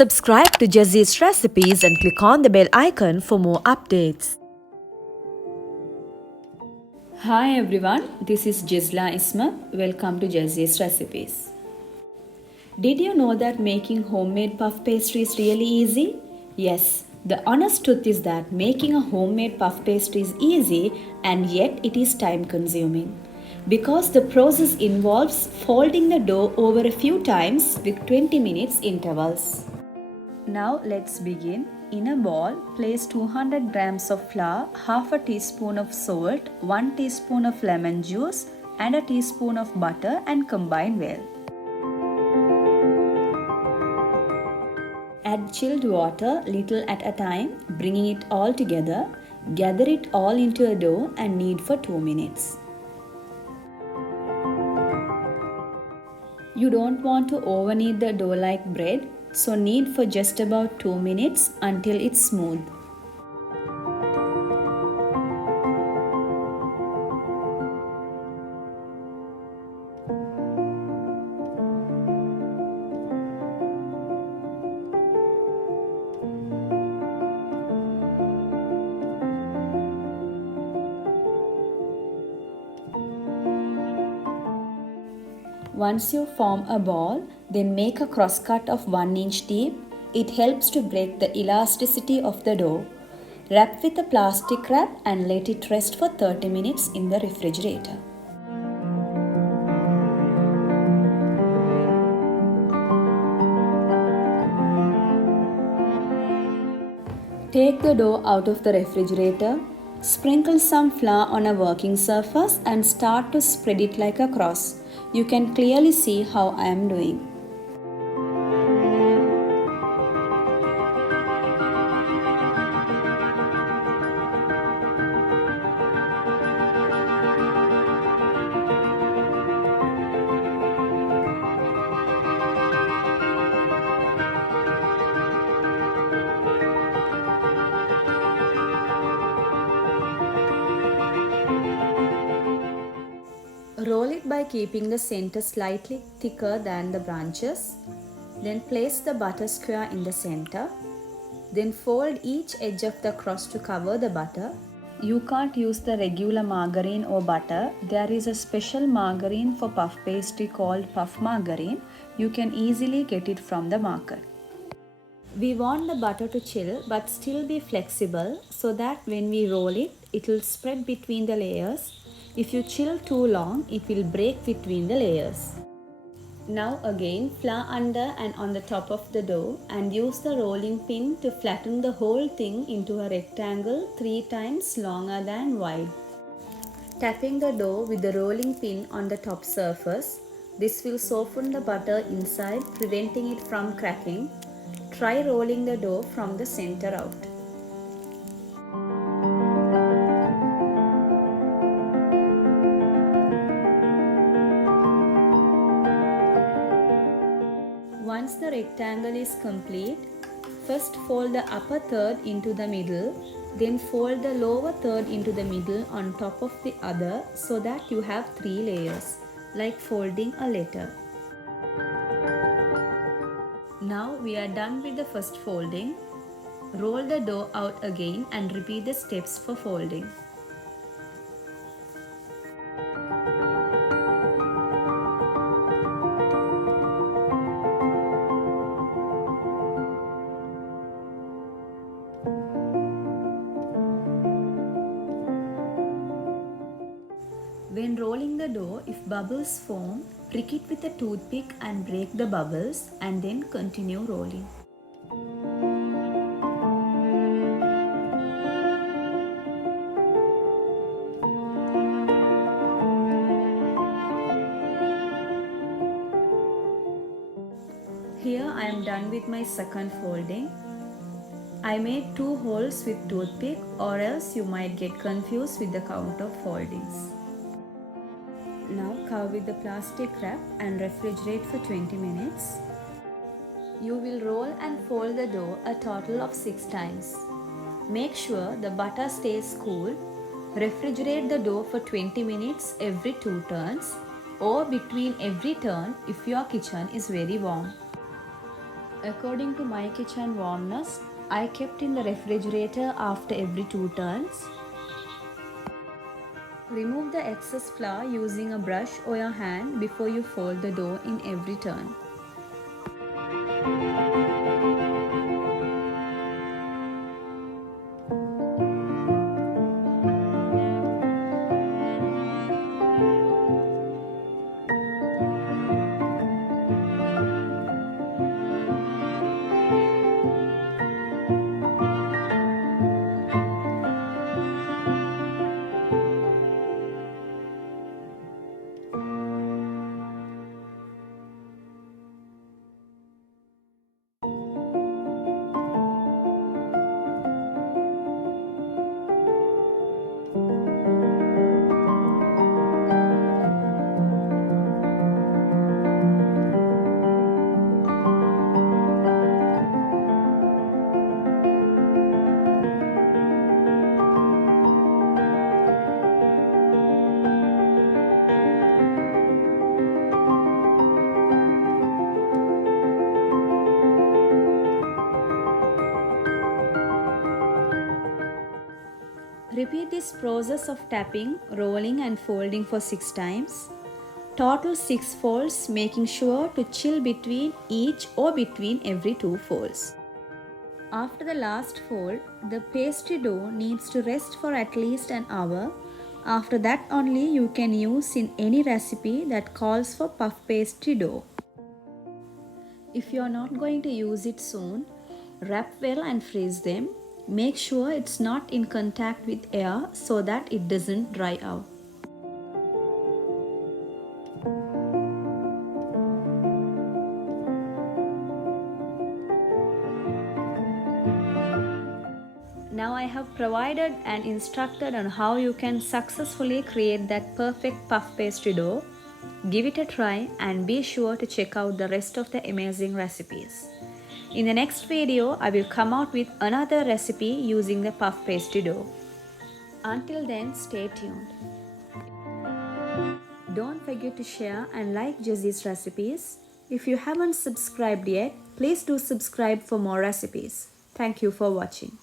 Subscribe to Jazee's recipes and click on the bell icon for more updates. Hi everyone, this is Jazla Isma. Welcome to Jazee's recipes. Did you know that making homemade puff pastry is really easy? Yes, the honest truth is that making a homemade puff pastry is easy and yet it is time consuming. Because the process involves folding the dough over a few times with 20 minutes intervals. Now let's begin. In a bowl, place 200 grams of flour, half a teaspoon of salt, 1 teaspoon of lemon juice and a teaspoon of butter and combine well. Add chilled water little at a time, bringing it all together. Gather it all into a dough and knead for 2 minutes. You don't want to over-knead the dough like bread, so knead for just about 2 minutes until it's smooth. Once you form a ball, then make a cross cut of 1 inch deep. It helps to break the elasticity of the dough. Wrap with a plastic wrap and let it rest for 30 minutes in the refrigerator. Take the dough out of the refrigerator. Sprinkle some flour on a working surface and start to spread it like a cross. You can clearly see how I am doing. Roll it by keeping the center slightly thicker than the branches. Then place the butter square in the center. Then fold each edge of the crust to cover the butter. You can't use the regular margarine or butter. There is a special margarine for puff pastry called puff margarine. You can easily get it from the market. We want the butter to chill but still be flexible so that when we roll it, it will spread between the layers. If you chill too long, it will break between the layers. Now again, flour under and on the top of the dough and use the rolling pin to flatten the whole thing into a rectangle 3 times longer than wide. Tapping the dough with the rolling pin on the top surface, this will soften the butter inside, preventing it from cracking. Try rolling the dough from the center out. Once the rectangle is complete, first fold the upper third into the middle, then fold the lower third into the middle on top of the other so that you have 3 layers, like folding a letter. Now we are done with the first folding. Roll the dough out again and repeat the steps for folding. When rolling the dough, if bubbles form, prick it with a toothpick and break the bubbles and then continue rolling. Here I am done with my second folding. I made 2 holes with toothpick, or else you might get confused with the count of foldings. Now cover with the plastic wrap and refrigerate for 20 minutes. You will roll and fold the dough a total of 6 times. Make sure the butter stays cool. Refrigerate the dough for 20 minutes every 2 turns or between every turn if your kitchen is very warm. According to my kitchen warmness, I kept in the refrigerator after every 2 turns. Remove the excess flour using a brush or your hand before you fold the dough in every turn. Repeat this process of tapping, rolling and folding for 6 times. Total 6 folds, making sure to chill between each or between every 2 folds. After the last fold, the pastry dough needs to rest for at least an hour. After that only you can use in any recipe that calls for puff pastry dough. If you are not going to use it soon, wrap well and freeze them. Make sure it's not in contact with air so that it doesn't dry out. Now I have provided and instructed on how you can successfully create that perfect puff pastry dough. Give it a try and be sure to check out the rest of the amazing recipes. In the next video, I will come out with another recipe using the puff pastry dough. Until then, stay tuned. Don't forget to share and like Jazee's recipes. If you haven't subscribed yet, please do subscribe for more recipes. Thank you for watching.